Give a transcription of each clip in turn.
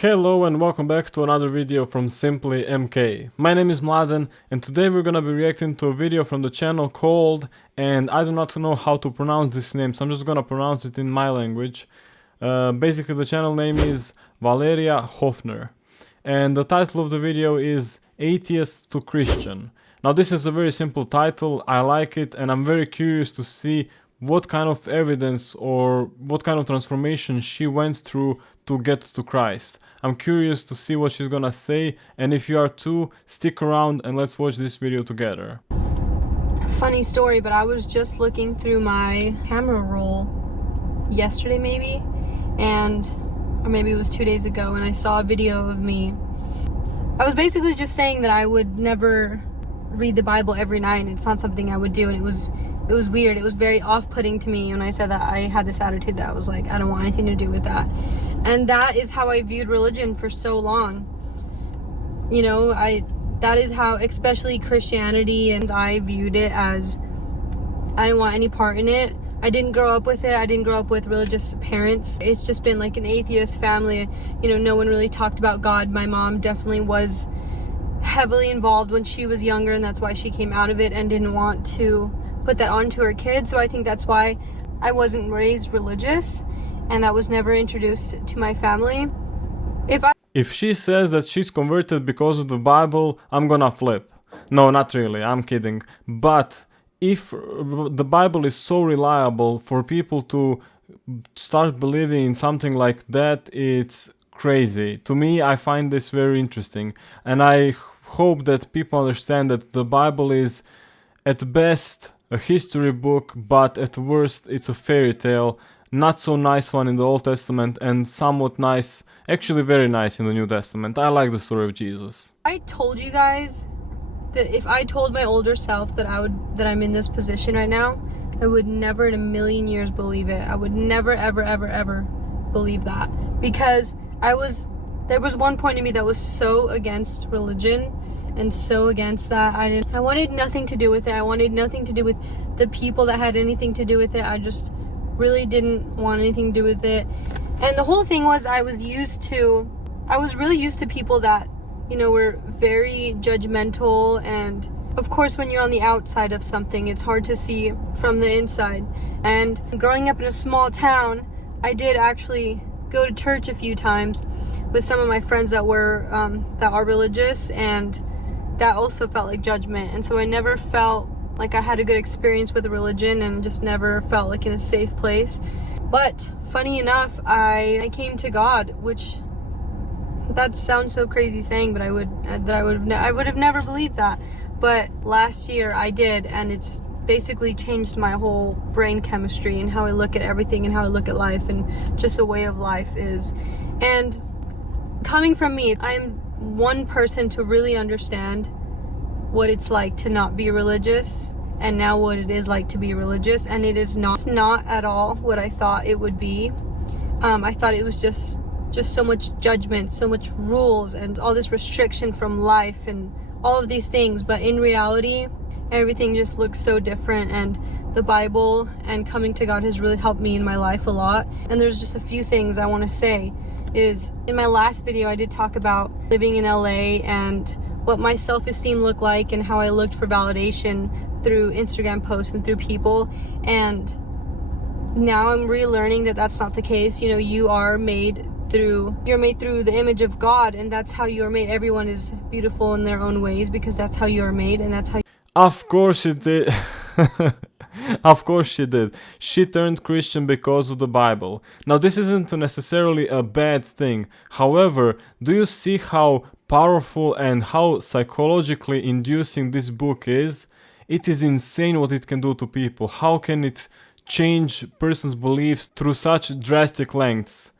Hello and welcome back to another video from Simply MK. My name is Mladen and today we're gonna be reacting to a video from the channel called, and I do not know how to pronounce this name, so I'm just gonna pronounce it in my language. Basically the channel name is Valeria Hofner and the title of the video is Atheist to Christian. Now this is a very simple title, I like it, and I'm very curious to see what kind of evidence or what kind of transformation she went through to get to Christ. I'm curious to see what she's gonna say, and if you are too, stick around and let's watch this video together. Funny story, but I was just looking through my camera roll yesterday maybe, or maybe it was 2 days ago, and I saw a video of me. I was basically just saying that I would never read the Bible every night, and it's not something I would do, and it was weird. It was very off-putting to me when I said that. I had this attitude that I was like, I don't want anything to do with that. And that is how I viewed religion for so long. You know, that is how, especially Christianity, and I viewed it as I didn't want any part in it. I didn't grow up with it. I didn't grow up with religious parents. It's just been like an atheist family. You know, no one really talked about God. My mom definitely was heavily involved when she was younger, and that's why she came out of it and didn't want to put that onto her kids. So I think that's why I wasn't raised religious, and that was never introduced to my family. If she says that she's converted because of the Bible, I'm gonna flip. No, not really, I'm kidding. But if the Bible is so reliable for people to start believing in something like that, it's crazy. To me, I find this very interesting, and I hope that people understand that the Bible is at best a history book, but at worst it's a fairy tale. Not so nice one in the Old Testament, and somewhat nice, actually very nice in the New Testament. I like the story of Jesus. I told you guys that if I told my older self that I'm in this position right now, I would never in a million years believe it. I would never ever believe that, because there was one point in me that was so against religion and so against that. I wanted nothing to do with it. I wanted nothing to do with the people that had anything to do with it. I just really didn't want anything to do with it. And the whole thing was I was really used to people that, you know, were very judgmental, and of course when you're on the outside of something, it's hard to see from the inside. And growing up in a small town, I did actually go to church a few times with some of my friends that are religious, and that also felt like judgment. And so I never felt like I had a good experience with religion, and just never felt like in a safe place. But funny enough, I came to God, which that sounds so crazy saying, but I would have never believed that. But last year I did, and it's basically changed my whole brain chemistry and how I look at everything and how I look at life, and just the way of life is. And coming from me, I'm one person to really understand what it's like to not be religious, and now what it is like to be religious, and it's not at all what I thought it would be. I thought it was just so much judgment, so much rules, and all this restriction from life and all of these things. But in reality, everything just looks so different, and the Bible and coming to God has really helped me in my life a lot. And there's just a few things I want to say. Is in my last video I did talk about living in LA and what my self-esteem looked like, and how I looked for validation through Instagram posts and through people. And now I'm relearning that that's not the case. You know, you're made through the image of God, and that's how you are made. Everyone is beautiful in their own ways, because that's how you are made, and that's how. Of course it did. Of course she did. She turned Christian because of the Bible. Now this isn't necessarily a bad thing. However, do you see how powerful and how psychologically inducing this book is? It is insane what it can do to people. How can it change person's beliefs through such drastic lengths?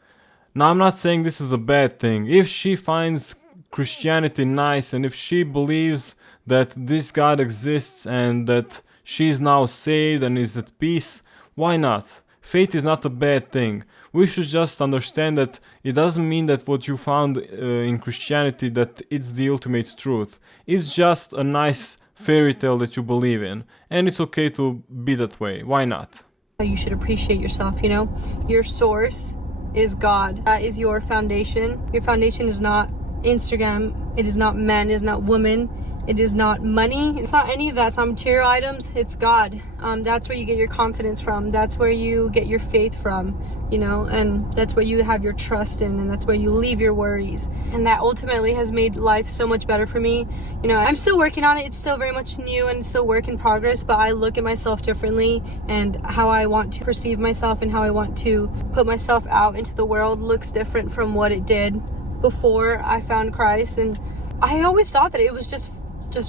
Now I'm not saying this is a bad thing. If she finds Christianity nice, and if she believes that this God exists and that she is now saved and is at peace, why not? Faith is not a bad thing. We should just understand that it doesn't mean that what you found in Christianity, that it's the ultimate truth. It's just a nice fairy tale that you believe in, and it's okay to be that way. Why not? You should appreciate yourself, you know, your source is God. That is your foundation. Your foundation is not Instagram. It is not men. It is not women. It is not money. It's not any of that. It's not material items. It's God. That's where you get your confidence from. That's where you get your faith from, you know, and that's where you have your trust in, and that's where you leave your worries. And that ultimately has made life so much better for me. You know, I'm still working on it. It's still very much new and still work in progress, but I look at myself differently, and how I want to perceive myself and how I want to put myself out into the world looks different from what it did before I found Christ. And I always thought that it was just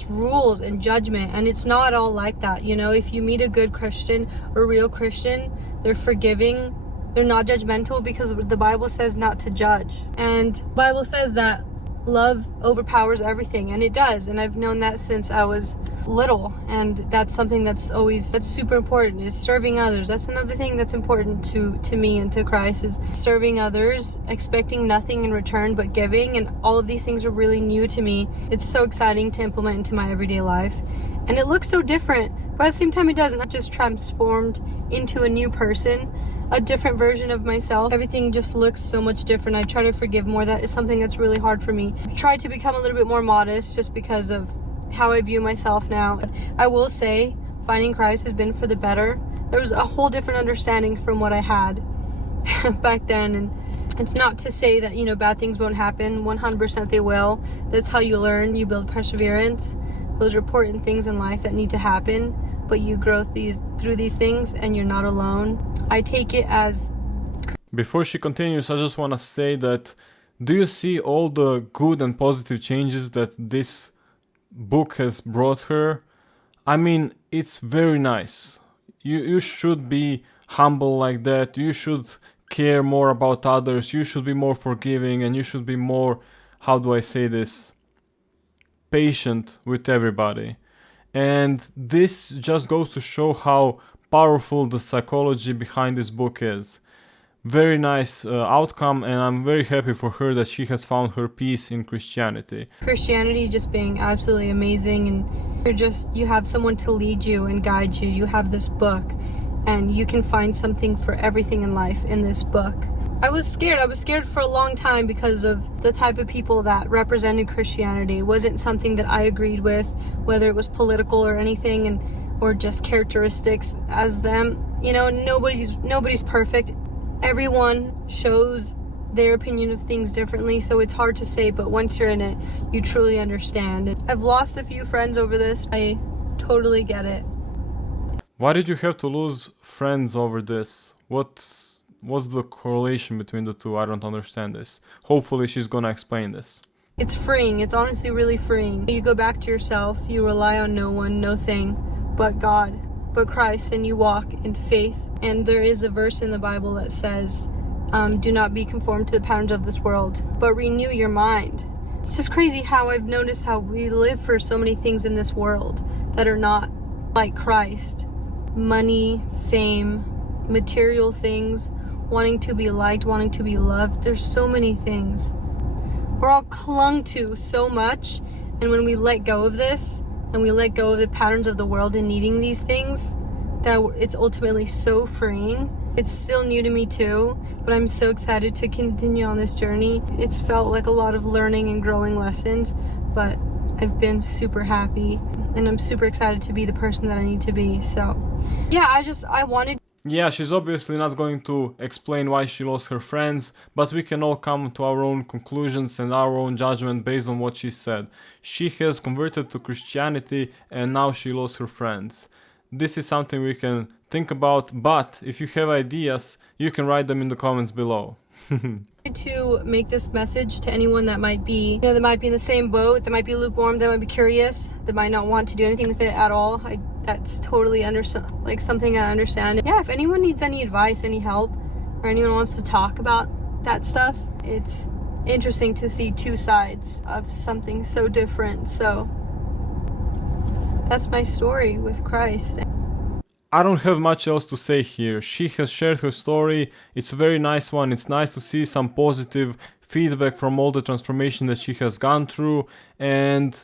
rules and judgment, and it's not all like that. You know, if you meet a good Christian, a real Christian, they're forgiving, they're not judgmental, because the Bible says not to judge, and the Bible says that love overpowers everything, and it does. And I've known that since I was little, and that's something that's super important, is serving others. That's another thing that's important to me and to Christ, is serving others, expecting nothing in return but giving. And all of these things are really new to me. It's so exciting to implement into my everyday life, and it looks so different, but at the same time it doesn't. I'm just transformed into a new person, a different version of myself. Everything just looks so much different. I try to forgive more. That is something that's really hard for me. I try to become a little bit more modest just because of how I view myself now. I will say finding Christ has been for the better. There was a whole different understanding from what I had back then, and it's not to say that, you know, bad things won't happen. 100% they will. That's how you learn. You build perseverance. Those are important things in life that need to happen, but you grow through these things, and you're not alone. I take it as... Before she continues, I just want to say that, do you see all the good and positive changes that this book has brought her? I mean, it's very nice. You should be humble like that. You should care more about others. You should be more forgiving, and you should be more, how do I say this, patient with everybody. And this just goes to show how powerful the psychology behind this book is. Very nice outcome, and I'm very happy for her that she has found her peace in Christianity. Christianity just being absolutely amazing, and you have someone to lead you and guide you. You have this book, and you can find something for everything in life in this book. I was scared for a long time because of the type of people that represented Christianity. It wasn't something that I agreed with, whether it was political or anything, or just characteristics as them. You know, nobody's perfect. Everyone shows their opinion of things differently, so it's hard to say, but once you're in it, you truly understand. I've lost a few friends over this. I totally get it. Why did you have to lose friends over this? What's the correlation between the two? I don't understand this. Hopefully she's gonna explain this. It's freeing. It's honestly really freeing. You go back to yourself. You rely on no one, no thing but God, but Christ, and you walk in faith. And there is a verse in the Bible that says, do not be conformed to the patterns of this world, but renew your mind. It's just crazy how I've noticed how we live for so many things in this world that are not like Christ. Money, fame, material things, wanting to be liked, wanting to be loved. There's so many things we're all clung to so much, and when we let go of this, and we let go of the patterns of the world and needing these things, that it's ultimately so freeing. It's still new to me too, but I'm so excited to continue on this journey. It's felt like a lot of learning and growing lessons, but I've been super happy, and I'm super excited to be the person that I need to be. So yeah, I wanted... Yeah, she's obviously not going to explain why she lost her friends, but we can all come to our own conclusions and our own judgment based on what she said. She has converted to Christianity, and now she lost her friends. This is something we can think about, but if you have ideas, you can write them in the comments below. To make this message to anyone that might be, that might be in the same boat, that might be lukewarm, that might be curious, that might not want to do anything with it at all. That's totally something I understand. Yeah, if anyone needs any advice, any help, or anyone wants to talk about that stuff, it's interesting to see two sides of something so different. So that's my story with Christ. I don't have much else to say here. She has shared her story. It's a very nice one. It's nice to see some positive feedback from all the transformation that she has gone through. And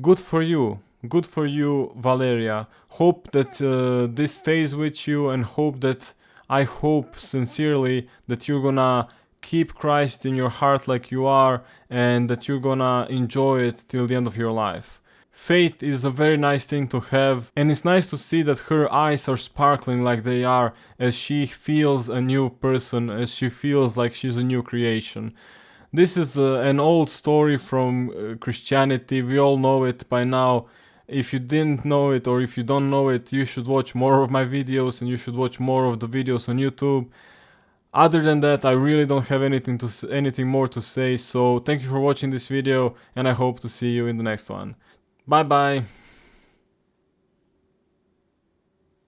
good for you. Good for you, Valeria. Hope that this stays with you, and hope that I hope sincerely that you're gonna keep Christ in your heart like you are, and that you're gonna enjoy it till the end of your life. Faith is a very nice thing to have, and it's nice to see that her eyes are sparkling like they are as she feels a new person, as she feels like she's a new creation. This is an old story from Christianity. We all know it by now. If you didn't know it, or if you don't know it, you should watch more of my videos, and you should watch more of the videos on YouTube. Other than that, I really don't have anything more to say, so thank you for watching this video, and I hope to see you in the next one. Bye bye!